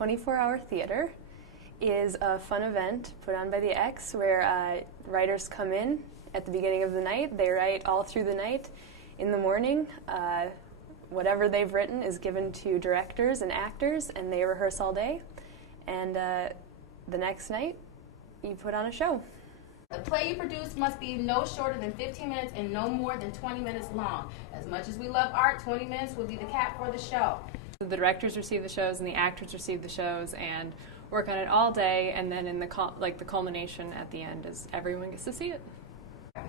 24-Hour Theatre is a fun event put on by the X where writers come in at the beginning of the night. They write all through the night. In the morning, whatever they've written is given to directors and actors, and they rehearse all day. And the next night, you put on a show. The play you produce must be no shorter than 15 minutes and no more than 20 minutes long. As much as we love art, 20 minutes will be the cap for the show. The directors receive the shows and the actors receive the shows and work on it all day, and then in the culmination at the end is everyone gets to see it.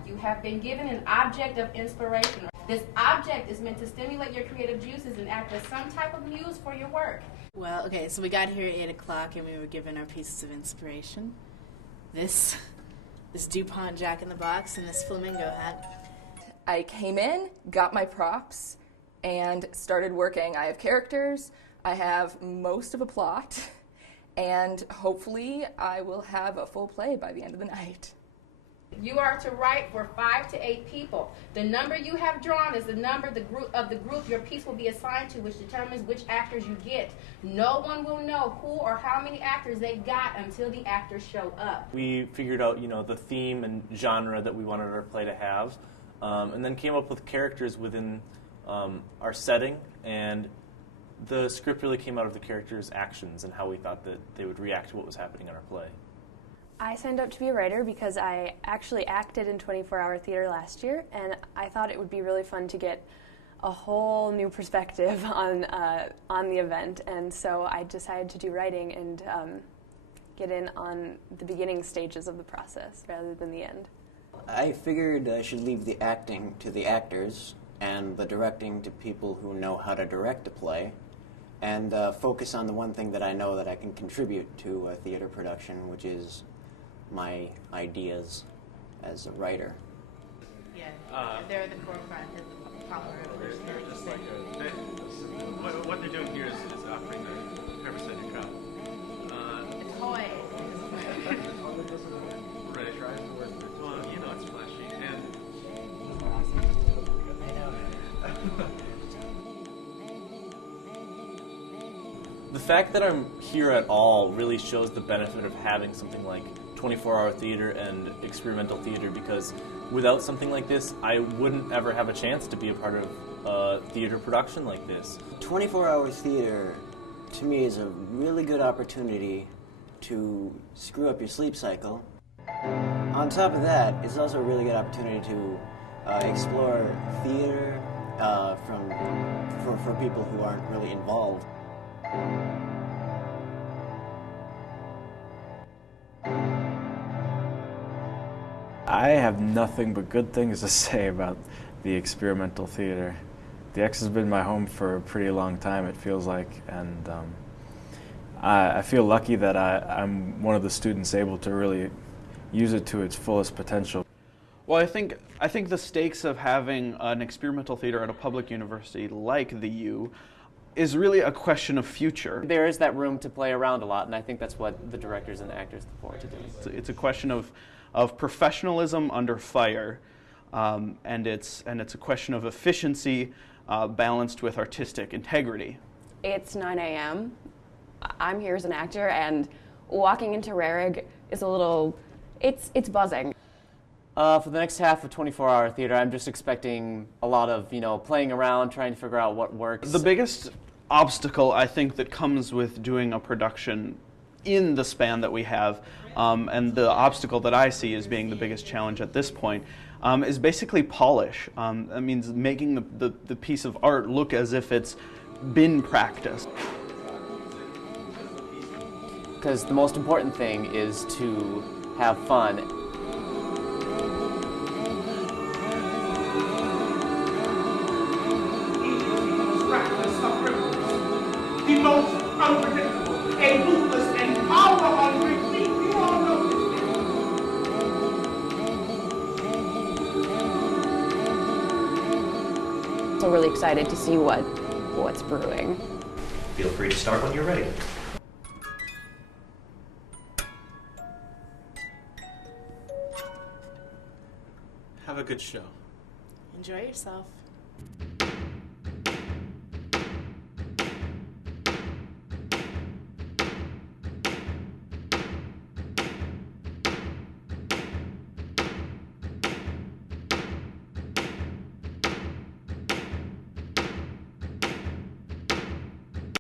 You have been given an object of inspiration. This object is meant to stimulate your creative juices and act as some type of muse for your work. Well, okay, so we got here at 8 o'clock and we were given our pieces of inspiration. This DuPont Jack-in-the-Box and this flamingo hat. I came in, got my props, and started working. I have characters, I have most of a plot, and hopefully I will have a full play by the end of the night. You are to write for 5 to 8 people. The number you have drawn is the number of the group your piece will be assigned to, which determines which actors you get. No one will know who or how many actors they got until the actors show up. We figured out, the theme and genre that we wanted our play to have, and then came up with characters within our setting, and the script really came out of the characters' actions and how we thought that they would react to what was happening in our play. I signed up to be a writer because I actually acted in 24-Hour Theatre last year, and I thought it would be really fun to get a whole new perspective on the event, and so I decided to do writing and get in on the beginning stages of the process rather than the end. I figured I should leave the acting to the actors and the directing to people who know how to direct a play, and focus on the one thing that I know that I can contribute to a theater production, which is my ideas as a writer. Yeah, they're the forefront of the polymer revolution. What they're doing here is offering the pepper-scented crowd. The toy. Ready to try? Well, it's flashy. And The fact that I'm here at all really shows the benefit of having something like 24-Hour Theatre and Experimental Theatre, because without something like this, I wouldn't ever have a chance to be a part of a theater production like this. 24-Hour Theatre, to me, is a really good opportunity to screw up your sleep cycle. On top of that, it's also a really good opportunity to explore theater for people who aren't really involved. I have nothing but good things to say about the Experimental Theatre. The X has been my home for a pretty long time, it feels like, and I feel lucky that I'm one of the students able to really use it to its fullest potential. Well, I think the stakes of having an experimental theater at a public university like the U is really a question of future. There is that room to play around a lot, and I think that's what the directors and the actors look forward to doing. It's a question of professionalism under fire, and it's a question of efficiency balanced with artistic integrity. It's 9 a.m. I'm here as an actor, and walking into Rarig is a little, it's buzzing. For the next half of 24-Hour Theatre, I'm just expecting a lot of, playing around, trying to figure out what works. The biggest obstacle, I think, that comes with doing a production in the span that we have, and the obstacle that I see as being the biggest challenge at this point, is basically polish. That means making the piece of art look as if it's been practiced. Because the most important thing is to have fun. The most unpredictable, a ruthless and power-hungry thief. You all know this. So really excited to see what's brewing. Feel free to start when you're ready. Have a good show. Enjoy yourself.